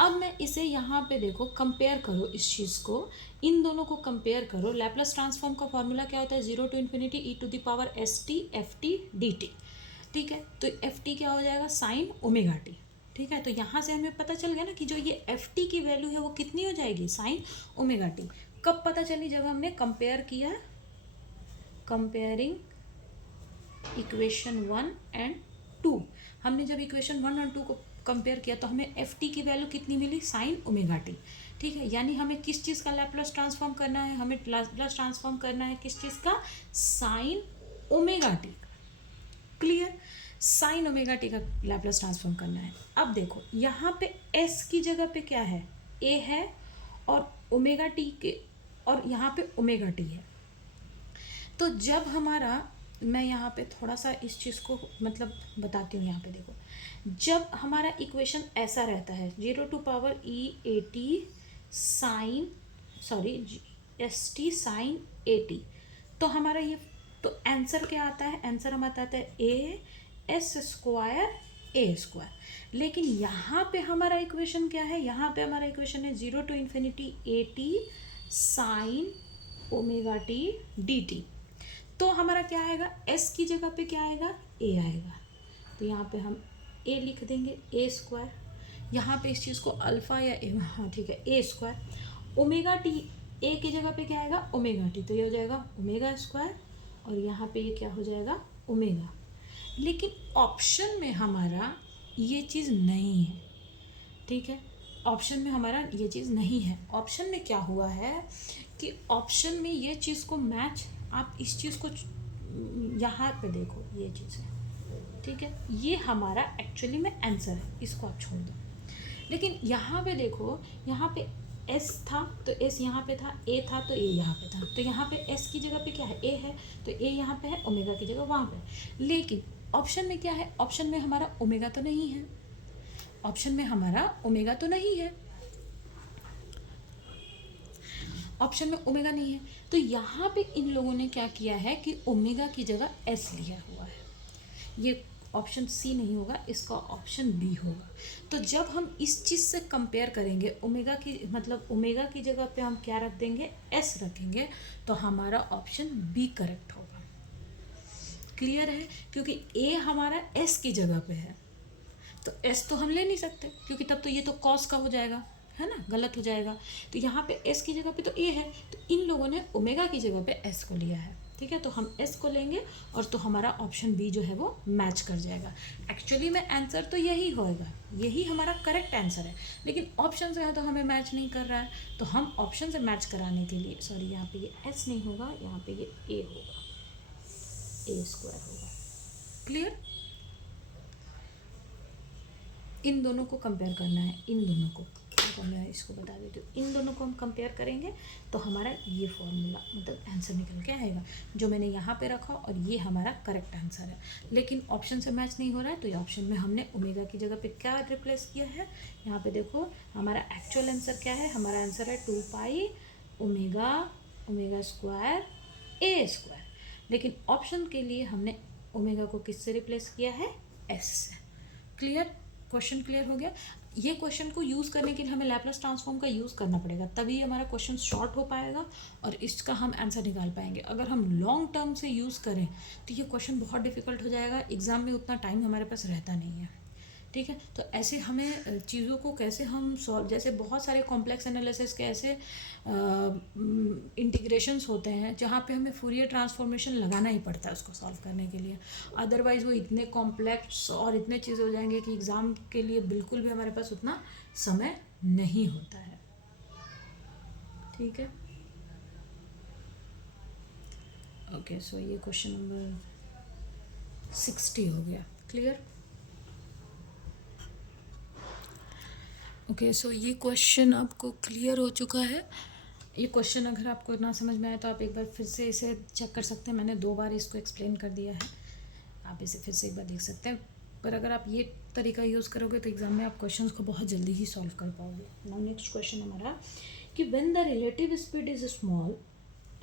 अब मैं इसे यहाँ पे देखो, कंपेयर करो इस चीज़ को, इन दोनों को कंपेयर करो। लैप्लस ट्रांसफॉर्म का फॉर्मूला क्या होता है, 0 to infinity e to the power S t f t D T. ठीक है, तो एफ टी क्या हो जाएगा, साइन ओमेगा टी। ठीक है, तो यहाँ से हमें पता चल गया ना कि जो ये एफ टी की वैल्यू है वो कितनी हो जाएगी, साइन ओमेगा टी। कब पता चली, जब हमने कंपेयर किया कंपेयरिंग इक्वेशन 1 एंड 2। हमने जब इक्वेशन 1 और 2 को कंपेयर किया तो हमें एफ टी की वैल्यू कितनी मिली, साइन ओमेगा टी। ठीक है, यानी हमें किस चीज़ का लैप्लास ट्रांसफॉर्म करना है, हमें लैप्लास ट्रांसफॉर्म करना है किस चीज़ का, sign omega t. Clear, sign omega t का लैप्लास ट्रांसफॉर्म करना है। अब देखो यहाँ पे एस की जगह पे क्या है, ए है, और ओमेगा टी के, और यहाँ पे ओमेगा टी है। तो जब हमारा, मैं यहाँ पे थोड़ा सा इस चीज़ को मतलब बताती हूँ। यहाँ पे देखो, जब हमारा इक्वेशन ऐसा रहता है 0 to power e sine, sorry s t sine a t, तो हमारा ये, तो आंसर क्या आता है, आंसर हमारा आता है ए एस स्क्वायर ए स्क्वायर। लेकिन यहाँ पे हमारा इक्वेशन क्या है, यहाँ पे हमारा इक्वेशन है 0 to infinity A T sine omega T D T. तो हमारा क्या आएगा, एस की जगह पे क्या आएगा, ए आएगा। तो यहाँ पे हम ए लिख देंगे, ए स्क्वायर। यहाँ पे इस चीज़ को अल्फ़ा या ए, हाँ ठीक है, ए स्क्वायर। ओमेगा टी, ए की जगह पे क्या आएगा, ओमेगा टी, तो ये हो जाएगा ओमेगा स्क्वायर, और यहाँ पे ये क्या हो जाएगा, ओमेगा। लेकिन ऑप्शन में हमारा ये चीज़ नहीं है। ठीक है, ऑप्शन में हमारा ये चीज़ नहीं है। ऑप्शन में क्या हुआ है कि ऑप्शन में ये चीज़ को मैच, आप इस चीज़ को यहाँ पे देखो, ये चीज़ है। ठीक है, ये हमारा एक्चुअली में आंसर है, इसको आप छोड़ दो। लेकिन यहाँ पे देखो, यहाँ पे एस था तो एस यहाँ पे था, ए था तो ए यहाँ पे था। तो यहाँ पे एस की जगह पे क्या है, ए है, तो ए यहाँ पे है, ओमेगा की जगह वहाँ पे। लेकिन ऑप्शन में क्या है, ऑप्शन में हमारा ओमेगा तो नहीं है, ऑप्शन में हमारा ओमेगा तो नहीं है, ऑप्शन में ओमेगा नहीं है। तो यहाँ पे इन लोगों ने क्या किया है कि ओमेगा की जगह एस लिया हुआ है। ये ऑप्शन सी नहीं होगा, इसका ऑप्शन बी होगा। तो जब हम इस चीज़ से कंपेयर करेंगे, ओमेगा की मतलब ओमेगा की जगह पे हम क्या रख देंगे, एस रखेंगे, तो हमारा ऑप्शन बी करेक्ट होगा। क्लियर है, क्योंकि ए हमारा एस की जगह पे है, तो एस तो हम ले नहीं सकते, क्योंकि तब तो ये तो कॉस का हो जाएगा, है ना, गलत हो जाएगा। तो यहाँ पे एस की जगह पे तो ए है, तो इन लोगों ने ओमेगा की जगह पे एस को लिया है। ठीक है, तो हम एस को लेंगे, और तो हमारा ऑप्शन बी जो है वो मैच कर जाएगा। एक्चुअली में आंसर तो यही होएगा, यही हमारा करेक्ट आंसर है। लेकिन ऑप्शन से है तो हमें मैच नहीं कर रहा है, तो हम ऑप्शन से मैच कराने के लिए, सॉरी यहाँ पे ये एस नहीं होगा, यहाँ पे ये ए होगा, ए स्क्वायर होगा। क्लियर, इन दोनों को कंपेयर करना है, इन दोनों को, तो मैं इसको बता देती हूँ, इन दोनों को हम कंपेयर करेंगे तो हमारा ये फॉर्मूला मतलब आंसर निकल के आएगा, जो मैंने यहाँ पे रखा, और ये हमारा करेक्ट आंसर है। लेकिन ऑप्शन से मैच नहीं हो रहा है, तो ये ऑप्शन में हमने ओमेगा की जगह पे क्या रिप्लेस किया है, यहाँ पे देखो हमारा एक्चुअल आंसर क्या है, हमारा आंसर है 2 पाई omega omega square a square. लेकिन ऑप्शन के लिए हमने ओमेगा को किससे रिप्लेस किया है, एस से। क्लियर, क्वेश्चन क्लियर हो गया। ये क्वेश्चन को यूज़ करने के लिए हमें लैप्लास ट्रांसफॉर्म का यूज़ करना पड़ेगा, तभी हमारा क्वेश्चन शॉर्ट हो पाएगा और इसका हम आंसर निकाल पाएंगे। अगर हम लॉन्ग टर्म से यूज़ करें तो ये क्वेश्चन बहुत डिफिकल्ट हो जाएगा, एग्ज़ाम में उतना टाइम हमारे पास रहता नहीं है। ठीक है, तो ऐसे हमें चीज़ों को कैसे हम सॉल्व, जैसे बहुत सारे कॉम्प्लेक्स एनालिसिस के ऐसे इंटीग्रेशंस होते हैं जहाँ पे हमें फूरियर ट्रांसफॉर्मेशन लगाना ही पड़ता है उसको सॉल्व करने के लिए, अदरवाइज़ वो इतने कॉम्प्लेक्स और इतने चीज़ें हो जाएंगे कि एग्ज़ाम के लिए बिल्कुल भी हमारे पास उतना समय नहीं होता है। ठीक है, ओके, सो ये क्वेश्चन नंबर 60 हो गया। क्लियर, ओके, सो ये क्वेश्चन आपको क्लियर हो चुका है। ये क्वेश्चन अगर आपको ना समझ में आए तो आप एक बार फिर से इसे चेक कर सकते हैं, मैंने 2 बार इसको एक्सप्लेन कर दिया है, आप इसे फिर से एक बार देख सकते हैं। पर अगर आप ये तरीका यूज़ करोगे तो एग्ज़ाम में आप क्वेश्चंस को बहुत जल्दी ही सॉल्व कर पाओगे। नाउ नेक्स्ट क्वेश्चन हमारा कि when the relative speed is small,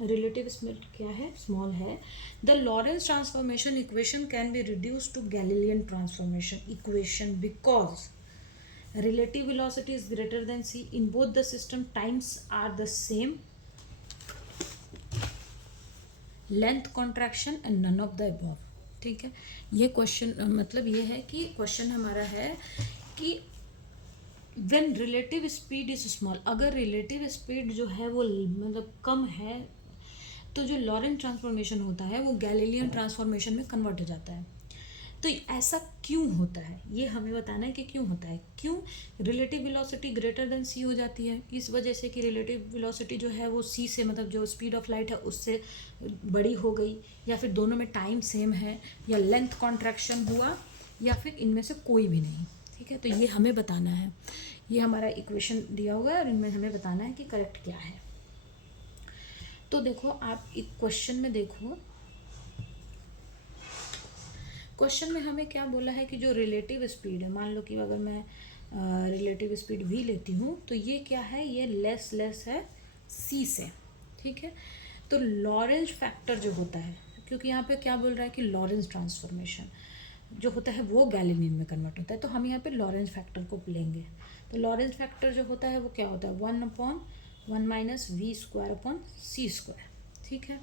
relative speed क्या है, स्मॉल है, the Lorentz transformation equation can be reduce to Galilean transformation equation because relative velocity is greater than c in both the system, times are the same, length contraction and none of the above। ठीक है, ये question मतलब ये है कि question हमारा है कि when relative speed is small, अगर relative speed जो है वो मतलब कम है, तो जो लॉरेंट ट्रांसफॉर्मेशन होता है वो गैलीलियन ट्रांसफॉर्मेशन में कन्वर्ट हो जाता है। तो ऐसा क्यों होता है, ये हमें बताना है कि क्यों होता है। क्यों रिलेटिव वेलोसिटी ग्रेटर देन सी हो जाती है, इस वजह से कि रिलेटिव वेलोसिटी जो है वो सी से, मतलब जो स्पीड ऑफ लाइट है उससे बड़ी हो गई, या फिर दोनों में टाइम सेम है, या लेंथ कॉन्ट्रैक्शन हुआ, या फिर इनमें से कोई भी नहीं। ठीक है, तो ये हमें बताना है। ये हमारा इक्वेशन दिया हुआ है और इनमें हमें बताना है कि करेक्ट क्या है। तो देखो आप एक क्वेश्चन में देखो, क्वेश्चन में हमें क्या बोला है कि जो रिलेटिव स्पीड है, मान लो कि अगर मैं रिलेटिव स्पीड v लेती हूँ तो ये क्या है, ये लेस है c से। ठीक है, तो लॉरेंज फैक्टर जो होता है, क्योंकि यहाँ पे क्या बोल रहा है कि लॉरेंज ट्रांसफॉर्मेशन जो होता है वो गैलीलियन में कन्वर्ट होता है, तो हम यहाँ पे लॉरेंज फैक्टर को लेंगे। तो लॉरेंज फैक्टर जो होता है वो क्या होता है, 1/1 minus v square upon c square. ठीक है,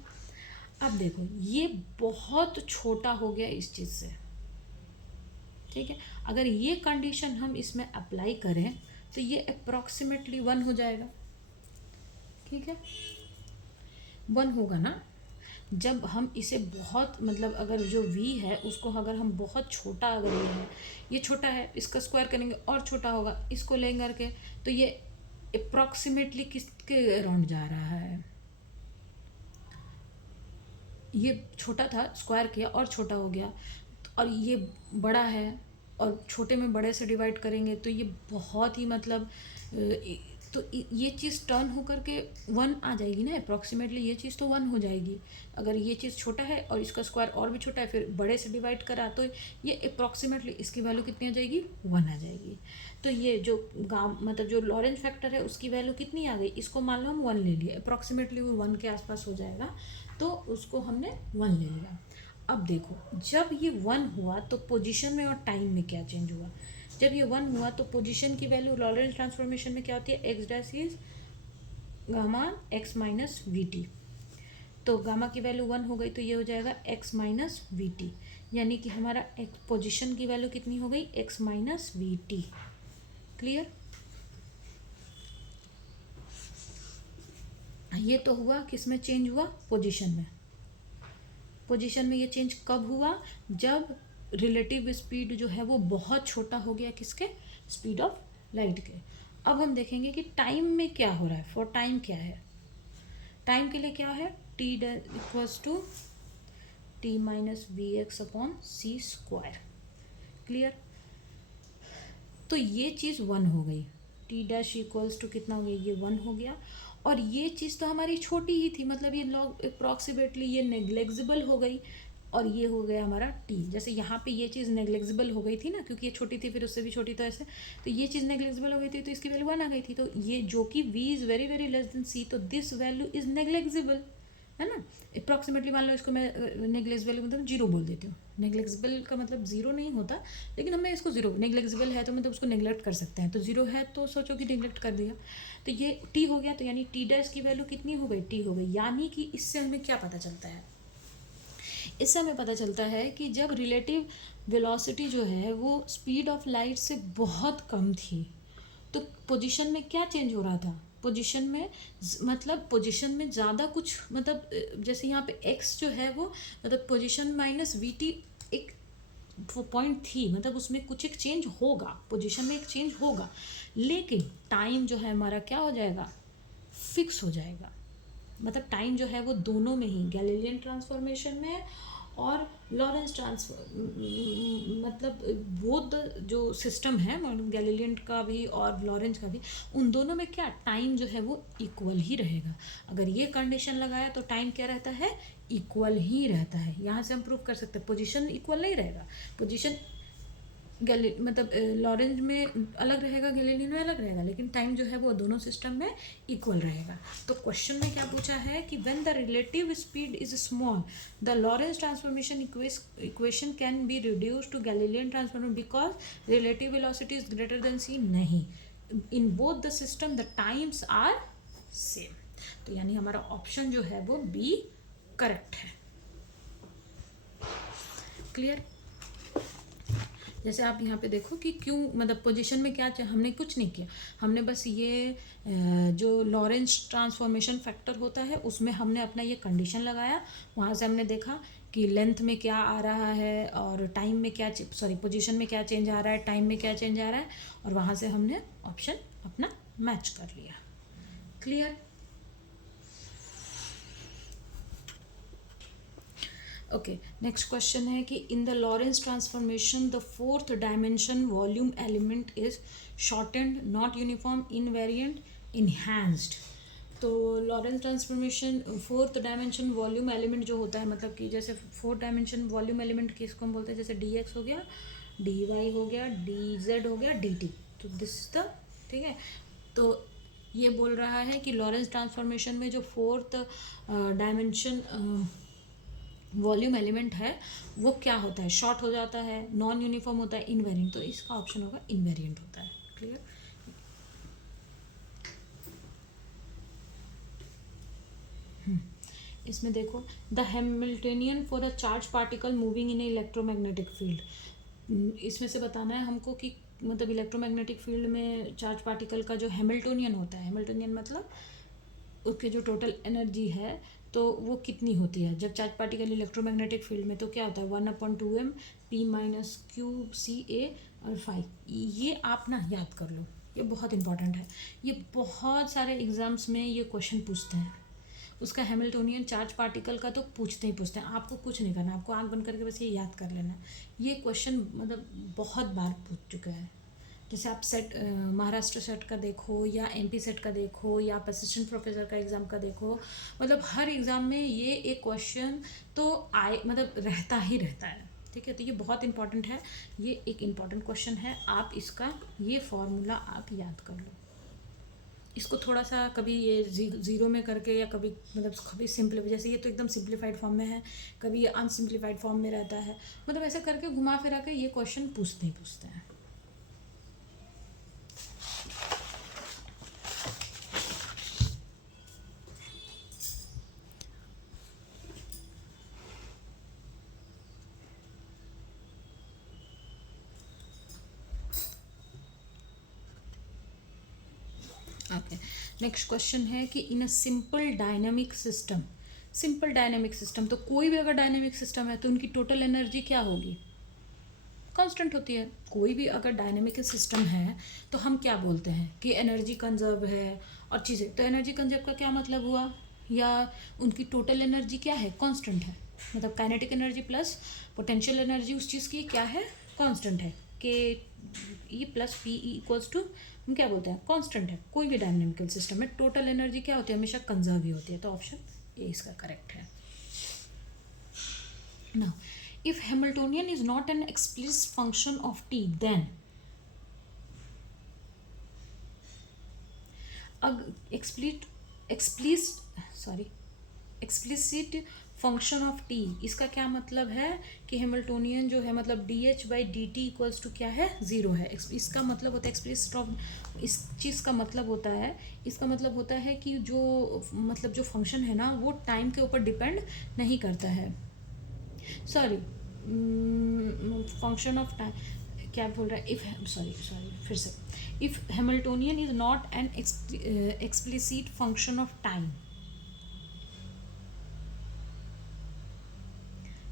अब देखो ये बहुत छोटा हो गया इस चीज़ से। ठीक है, अगर ये कंडीशन हम इसमें अप्लाई करें तो ये अप्रॉक्सीमेटली 1 हो जाएगा। ठीक है, 1 होगा ना। जब हम इसे बहुत, मतलब अगर जो v है उसको अगर हम बहुत छोटा, अगर ये है, ये छोटा है, इसका स्क्वायर करेंगे और छोटा होगा, इसको लेंगे करके, तो ये अप्रॉक्सीमेटली किसके अराउंड जा रहा है, ये छोटा था, स्क्वायर किया और छोटा हो गया, और ये बड़ा है और छोटे में बड़े से डिवाइड करेंगे तो ये बहुत ही, मतलब तो ये चीज़ टर्न होकर के 1 आ जाएगी ना अप्रॉक्सीमेटली, ये चीज़ तो 1 हो जाएगी। अगर ये चीज़ छोटा है और इसका स्क्वायर और भी छोटा है, फिर बड़े से डिवाइड करा तो ये अप्रॉक्सीमेटली इसकी वैल्यू कितनी आ जाएगी, 1 आ जाएगी। तो ये जो मतलब जो लॉरेंज फैक्टर है उसकी वैल्यू कितनी आ गई, इसको मान लो हम 1 ले लिए, अप्रॉक्सीमेटली वो 1 के आसपास हो जाएगा, तो उसको हमने 1 ले लिया। अब देखो जब ये 1 हुआ तो पोजीशन में और टाइम में क्या चेंज हुआ। जब ये 1 हुआ तो पोजीशन की वैल्यू लॉरेंज ट्रांसफॉर्मेशन में क्या होती है, x dash is gamma x minus we T. तो गामा की वैल्यू 1 हो गई तो ये हो जाएगा एक्स माइनस वी टी, यानी कि हमारा पोजीशन की वैल्यू कितनी हो गई, x minus we T. Clear, ये तो हुआ किस में चेंज हुआ, पोजीशन में। पोजीशन में ये चेंज कब हुआ, जब रिलेटिव स्पीड जो है वो बहुत छोटा हो गया किसके, स्पीड ऑफ लाइट के। अब हम देखेंगे कि टाइम में क्या हो रहा है। फॉर टाइम क्या है, टाइम के लिए क्या है, t equals to t minus v x upon c square. Clear, तो ये चीज़ 1 हो गई, टी डैश इक्वल्स टू कितना हो गया, ये 1 हो गया। और ये चीज़ तो हमारी छोटी ही थी, मतलब ये लॉग अप्रॉक्सीमेटली ये नेग्लेक्जिबल हो गई, और ये हो गया हमारा टी। जैसे यहाँ पे ये चीज़ नेग्लेक्जिबल हो गई थी ना, क्योंकि ये छोटी थी, फिर उससे भी छोटी, तो ऐसे, तो ये चीज़ नेग्लेक्जिबल हो गई थी तो इसकी वैल्यू 1 आ गई थी। तो ये जो कि v is very very less than c, तो दिस वैल्यू इज़ नेग्लेक्जिबल, है ना। अप्रॉक्सीमेटली मान लो इसको मैं नेग्लेक्जिबल मतलब 0 बोल देती हूँ। नेग्लेक्जिबल का मतलब 0 नहीं होता, लेकिन हमें इसको 0, नेग्लेक्जिबल है तो मतलब उसको नेग्लेक्ट कर सकते हैं, तो 0 है तो सोचो कि नेग्लेक्ट कर दिया, तो ये t हो गया। तो यानी टी डैश की वैल्यू कितनी हो गई, t हो गई। यानी कि इससे हमें क्या पता चलता है, इससे हमें पता चलता है कि जब रिलेटिव वेलोसिटी जो है वो स्पीड ऑफ लाइट से बहुत कम थी तो पोजीशन में क्या चेंज हो रहा था, पोजीशन में मतलब पोजीशन में ज़्यादा कुछ, मतलब जैसे यहाँ पे x जो है वो मतलब पोजीशन माइनस वी टी एक वो पॉइंट थी, मतलब उसमें कुछ एक चेंज होगा, पोजीशन में एक चेंज होगा, लेकिन टाइम जो है हमारा क्या हो जाएगा, फिक्स हो जाएगा। मतलब टाइम जो है वो दोनों में ही, गैलीलियन ट्रांसफॉर्मेशन में और लॉरेंस मतलब बोथ जो सिस्टम है गैलीलियन का भी और लॉरेंस का भी, उन दोनों में क्या टाइम जो है वो इक्वल ही रहेगा। अगर ये कंडीशन लगाया तो टाइम क्या रहता है, इक्वल ही रहता है। यहाँ से हम प्रूव कर सकते हैं पोजीशन इक्वल नहीं रहेगा, पोजीशन मतलब लॉरेंज में अलग रहेगा, गैलीलियन में अलग रहेगा, लेकिन टाइम जो है वो दोनों सिस्टम में इक्वल रहेगा। तो क्वेश्चन में क्या पूछा है कि when the relative speed is small the Lorentz transformation equation can be reduce to Galilean transformation because relative velocity is greater than c. नहीं, in both the system the times are same. तो यानी हमारा option जो है वो B correct है। Clear, जैसे आप यहाँ पे देखो कि क्यों, मतलब पोजीशन में क्या हमने कुछ नहीं किया, हमने बस ये जो लॉरेंस ट्रांसफॉर्मेशन फैक्टर होता है उसमें हमने अपना ये कंडीशन लगाया, वहाँ से हमने देखा कि लेंथ में क्या आ रहा है और टाइम में क्या, सॉरी पोजीशन में क्या चेंज आ रहा है, टाइम में क्या चेंज आ रहा है, और वहाँ से हमने ऑप्शन अपना मैच कर लिया। क्लियर? ओके, नेक्स्ट क्वेश्चन है कि in the Lorentz transformation the fourth dimension volume element is shortened, not uniform, invariant, enhanced. तो Lorentz transformation fourth dimension volume element जो होता है, मतलब कि जैसे फोर्थ डायमेंशन वॉल्यूम एलिमेंट किसको हम बोलते हैं, जैसे डी एक्स हो गया, डी वाई हो गया, डी जेड हो गया, डी टी। तो दिस द, ठीक है, तो ये बोल रहा है कि लॉरेंस ट्रांसफॉर्मेशन में जो फोर्थ डायमेंशन वॉल्यूम एलिमेंट है वो क्या होता है, शॉर्ट हो जाता है, नॉन यूनिफॉर्म होता है, इनवेरिएंट। तो इसका ऑप्शन होगा इनवेरिएंट होता है। क्लियर? इसमें देखो, the Hamiltonian for a charge particle moving in electromagnetic field. इसमें से बताना है हमको कि मतलब इलेक्ट्रोमैग्नेटिक फील्ड में चार्ज पार्टिकल का जो हैमिल्टोनियन होता है, हैमिल्टोनियन मतलब उसकी जो टोटल एनर्जी है तो वो कितनी होती है जब चार्ज पार्टिकल इलेक्ट्रोमैग्नेटिक फील्ड में, तो क्या होता है 1/2m p minus q c a और 5। ये आप ना याद कर लो, ये बहुत इंपॉर्टेंट है, ये बहुत सारे एग्जाम्स में ये क्वेश्चन पूछते हैं। उसका हैमिल्टोनियन चार्ज पार्टिकल का तो पूछते ही पूछते हैं, आपको कुछ नहीं करना, आपको आंख बंद करके बस ये याद कर लेना। ये क्वेश्चन मतलब बहुत बार पूछ चुका है। जैसे आप सेट महाराष्ट्र सेट का देखो या एमपी सेट का देखो या आप असिस्टेंट प्रोफेसर का एग्ज़ाम का देखो, मतलब हर एग्ज़ाम में ये एक क्वेश्चन तो आए, मतलब रहता ही रहता है। ठीक है, तो ये बहुत इंपॉर्टेंट है, ये एक इम्पॉर्टेंट क्वेश्चन है, आप इसका ये फॉर्मूला आप याद कर लो। इसको थोड़ा सा कभी ये ज़ीरो में करके या कभी मतलब कभी सिंपल, जैसे ये तो एकदम सिंप्लीफाइड फॉर्म में है, कभी ये अनसिम्प्लीफाइड फॉर्म में रहता है, मतलब ऐसे करके घुमा फिरा के ये क्वेश्चन पूछते ही पूछते हैं। ओके, नेक्स्ट क्वेश्चन है कि in a simple dynamic system, simple dynamic system, तो कोई भी अगर डायनामिक सिस्टम है तो उनकी टोटल एनर्जी क्या होगी, कांस्टेंट होती है। कोई भी अगर डायनामिक सिस्टम है तो हम क्या बोलते हैं कि एनर्जी कंजर्व है और चीज़ें, तो एनर्जी कंजर्व का क्या मतलब हुआ, या उनकी टोटल एनर्जी क्या है, कांस्टेंट है, मतलब kinetic energy plus potential energy उस चीज़ की क्या है, कांस्टेंट है, K E plus P E equals to, हम क्या बोलते हैं, कांस्टेंट है। कोई भी डायनामिकल सिस्टम में टोटल एनर्जी क्या होती है, हमेशा कंजर्व ही होती है, तो ऑप्शन ए इसका करेक्ट है। Now if Hamiltonian is not an explicit function of t, then explicit function of t, इसका क्या मतलब है कि हैमिल्टोनियन जो है मतलब d h by d t equals to क्या है, ज़ीरो है। इसका मतलब होता है एक्सप्लिसिट ऑफ, इस चीज़ का मतलब होता है, इसका मतलब होता है कि जो मतलब जो फंक्शन है ना वो टाइम के ऊपर डिपेंड नहीं करता है, सॉरी फंक्शन ऑफ टाइम, क्या बोल रहा है, इफ सॉरी फिर से, if Hamiltonian is not an explicit function of time,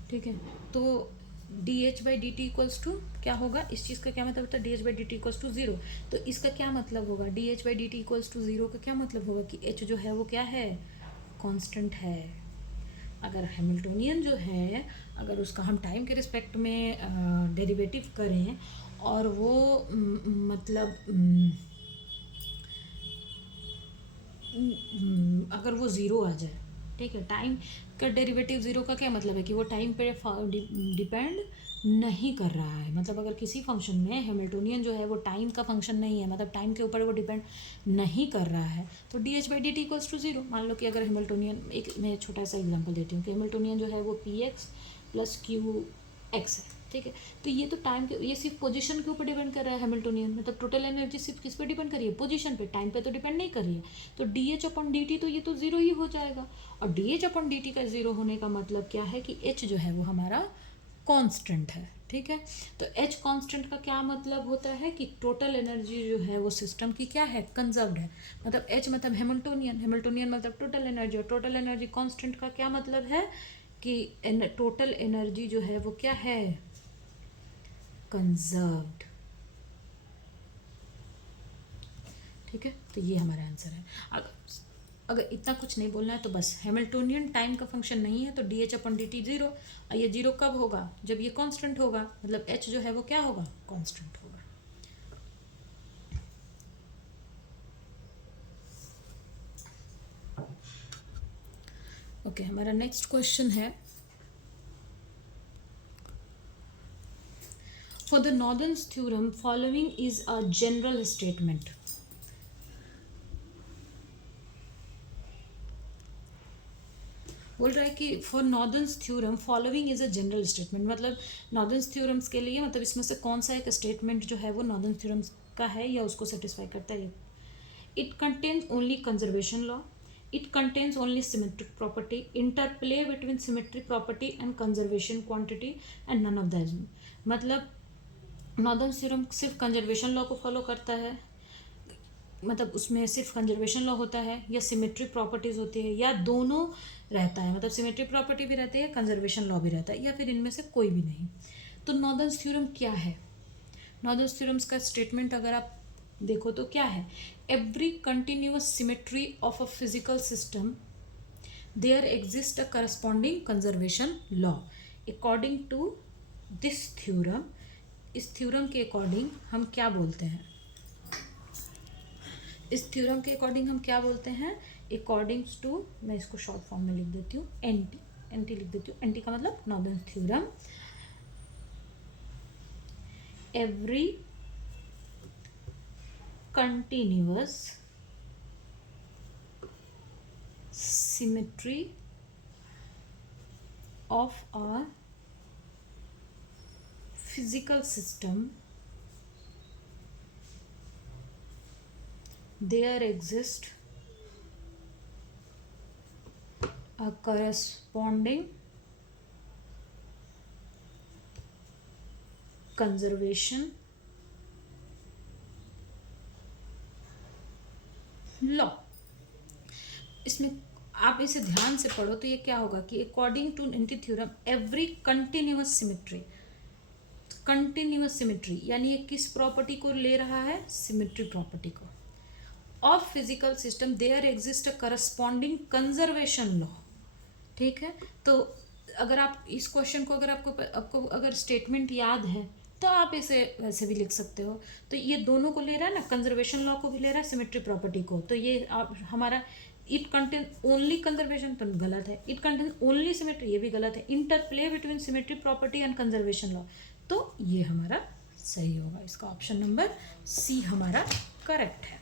ठीक है, तो d h by d t equals to क्या होगा, इस चीज़ का क्या मतलब होता है, d h by d t equals to zero. तो इसका क्या मतलब होगा, d h by d t equals to zero का क्या मतलब होगा कि एच जो है वो क्या है, कांस्टेंट है। अगर हैमिल्टोनियन जो है अगर उसका हम टाइम के रिस्पेक्ट में डेरिवेटिव करें और वो मतलब अगर वो ज़ीरो आ जाए, ठीक है, टाइम का डेरिवेटिव ज़ीरो का क्या मतलब है कि वो टाइम पे डिपेंड नहीं कर रहा है, मतलब अगर किसी फंक्शन में हैमिल्टोनियन जो है वो टाइम का फंक्शन नहीं है, मतलब टाइम के ऊपर वो डिपेंड नहीं कर रहा है, तो d h by d t equals to zero. मान लो कि अगर हैमिल्टोनियन, एक मैं छोटा सा एग्जांपल देती हूँ कि हैमिल्टोनियन जो है वो P x plus Q x है, ठीक है, तो ये तो टाइम के, ये सिर्फ पोजीशन के ऊपर डिपेंड कर रहा है हैमिल्टोनियन, मतलब टोटल एनर्जी सिर्फ किस पे डिपेंड कर रही है, पोजीशन पे, टाइम पे तो डिपेंड नहीं कर रही है, तो d H upon D T तो ये तो ज़ीरो ही हो जाएगा। और D H upon D T का ज़ीरो होने का मतलब क्या है कि एच जो है वो हमारा कांस्टेंट है, ठीक है। तो एच कांस्टेंट का क्या मतलब होता है कि टोटल एनर्जी जो है वो सिस्टम की क्या है, कंजर्व्ड है। मतलब एच मतलब हैमिल्टोनियन, हैमिल्टोनियन मतलब टोटल एनर्जी, और टोटल एनर्जी कांस्टेंट का क्या मतलब है कि टोटल एनर्जी जो है वो क्या है, कंजर्व्ड, ठीक है। तो ये हमारा आंसर है। अगर इतना कुछ नहीं बोलना है तो बस हैमिल्टोनियन टाइम का फंक्शन नहीं है तो डी एच अपन डी टी जीरो। ये जीरो कब होगा, जब ये कांस्टेंट होगा, मतलब एच जो है वो क्या होगा, कांस्टेंट होगा। ओके, हमारा नेक्स्ट क्वेश्चन है, for the Noether's theorem following is a general statement. बोल रहा है कि for Noether's theorem following is a general statement, मतलब नॉर्डन्स थ्योरम्स के लिए मतलब इसमें से कौन सा एक स्टेटमेंट जो है वो नॉर्डन्स थ्योरम्स का है या उसको सेटिस्फाई करता है। It contains only conservation law, it contains only symmetric property, interplay between symmetric property and conservation quantity and none of that। मतलब नॉर्डन्स थ्योरम सिर्फ कंजर्वेशन लॉ को फॉलो करता है, मतलब उसमें सिर्फ कंजर्वेशन लॉ होता है या सिमेट्रिक प्रॉपर्टीज होती है या दोनों रहता है, मतलब सिमेट्रिक प्रॉपर्टी भी रहती है, कंजर्वेशन लॉ भी रहता है, या फिर इनमें से कोई भी नहीं। तो नॉर्डन्स थ्योरम क्या है, नॉर्डन्स थ्योरम्स का स्टेटमेंट अगर आप देखो तो क्या है, every continuous symmetry of a physical system there exist a corresponding conservation law. According to this theorem, इस थ्योरम के अकॉर्डिंग हम क्या बोलते हैं, इस थ्योरम के अकॉर्डिंग हम क्या बोलते हैं, अकॉर्डिंग्स टू, मैं इसको शॉर्ट फॉर्म में लिख देती हूँ, एनटी, एनटी लिख देती हूँ। एनटी का मतलब Noether's theorem, every continuous symmetry of a physical system there exists a corresponding conservation law. इसमें आप इसे ध्यान से पढ़ो तो ये क्या होगा कि according to anti theorem every continuous symmetry, continuous symmetry यानी ये किस प्रॉपर्टी को ले रहा है, सिमेट्री प्रॉपर्टी को, of physical system there exist a corresponding conservation law, ठीक है। तो अगर आप इस क्वेश्चन को अगर आपको अगर स्टेटमेंट याद है तो आप इसे वैसे भी लिख सकते हो। तो ये दोनों को ले रहा है ना, कंजर्वेशन लॉ को भी ले रहा है, सिमेट्री प्रॉपर्टी को। तो ये आप हमारा इट कंटेन ओनली कंजर्वेशन तो गलत है, इट कंटेन ओनली सिमेट्री ये भी गलत है, interplay between symmetry property and conservation law, तो ये हमारा सही होगा। इसका ऑप्शन नंबर सी हमारा करेक्ट है।